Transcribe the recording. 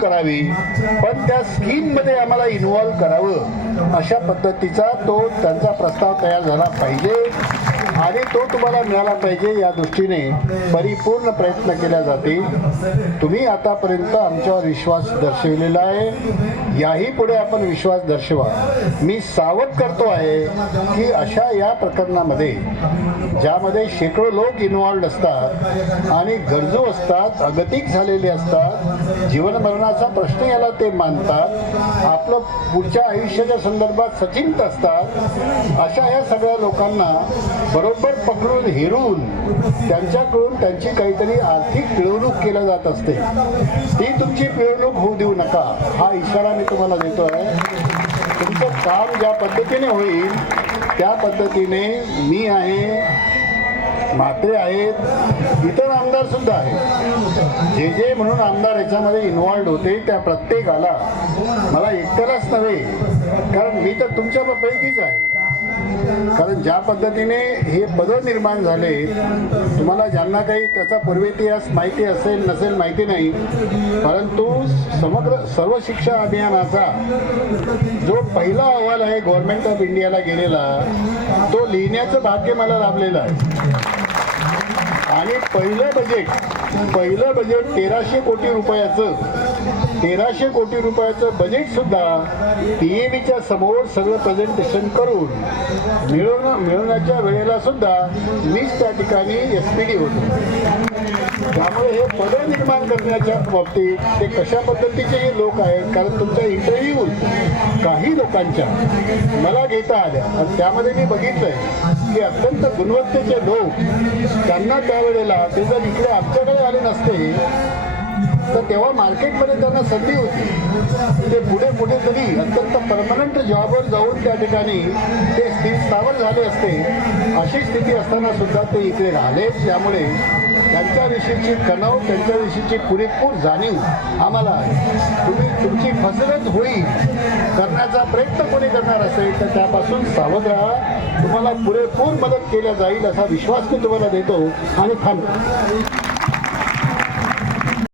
करावी, पण त्या स्कीममध्ये आम्हाला इन्व्हॉल्व करावं अशा पद्धतीचा तो त्यांचा प्रस्ताव तयार झाला पाहिजे आणि तो तुम्हाला मिळाला पाहिजे या दृष्टीने परिपूर्ण प्रयत्न केले जातील. तुम्ही आतापर्यंत आमच्यावर विश्वास दर्शविलेला आहे, याही पुढे आपण विश्वास दर्शवा. मी सावध करतो आहे की अशा या प्रकरणामध्ये ज्यामध्ये शेकडो लोक इन्व्हॉल्ड असतात आणि गरजू असतात, अगतिक झालेले असतात, जीवनमरणाचा प्रश्न याला ते मानतात, आपलं पुढच्या आयुष्याच्या संदर्भात सचिंत असतात, अशा या सगळ्या लोकांना बरोबर पकडून हेरून त्यांच्याकडून त्यांची काहीतरी आर्थिक पिळवणूक केली जात असते. ती तुमची पिळवणूक होऊ देऊ नका, हा इशारा मी तुम्हाला देतो आहे. तुमचं काम ज्या पद्धतीने होईल त्या पद्धतीने मी आहे, म्हात्रे आहेत, इतर आमदार सुद्धा आहेत, जे जे म्हणून आमदार याच्यामध्ये इन्व्हॉल्ड होते त्या प्रत्येकाला, मला एकट्यालाच नव्हे, कारण मी तर तुमच्या पैकीच आहे. कारण ज्या पद्धतीने हे पद निर्माण झाले, तुम्हाला ज्यांना काही त्याचा पूर्वेतिहास माहिती असेल नसेल माहिती नाही, परंतु समग्र सर्व शिक्षा अभियानाचा जो पहिला अहवाल आहे गव्हर्नमेंट ऑफ इंडियाला गेलेला, तो लिहिण्याचं भाग्य मला लाभलेलं आहे. आणि पहिलं बजेट 1300 कोटी रुपयाचं 1300 कोटी रुपयाचं बजेटसुद्धा PABच्या समोर सगळं प्रेझेंटेशन करून मिळवण्याच्या वेळेला सुद्धा मीच त्या ठिकाणी SPD होतो. त्यामुळे हे पद निर्माण करण्याच्या बाबतीत ते कशा पद्धतीचे हे लोक आहेत, कारण तुमच्या इंटरव्ह्यू काही लोकांच्या मला घेता आल्या आणि त्यामध्ये मी बघितलंय की अत्यंत गुणवत्तेचे लोक, त्यांना त्यावेळेला ते जर इकडे आमच्याकडे आले नसते तर तेव्हा मार्केटमध्ये त्यांना संधी होती, ते पुढे तरी अत्यंत परमनंट जॉबवर जाऊन त्या ठिकाणी ते स्थावर झाले असते. अशी स्थिती असताना सुद्धा ते इकडे राहिले. त्यामुळे त्यांच्याविषयीची कणव, त्यांच्याविषयीची पुरेपूर जाणीव आम्हाला आहे. तुमची फसवणूक होईल करण्याचा प्रयत्न कोणी करणार असेल तर त्यापासून सावध राहा. तुम्हाला पुरेपूर मदत केल्या जाईल असा विश्वास मी तुम्हाला देतो आणि थांबतो.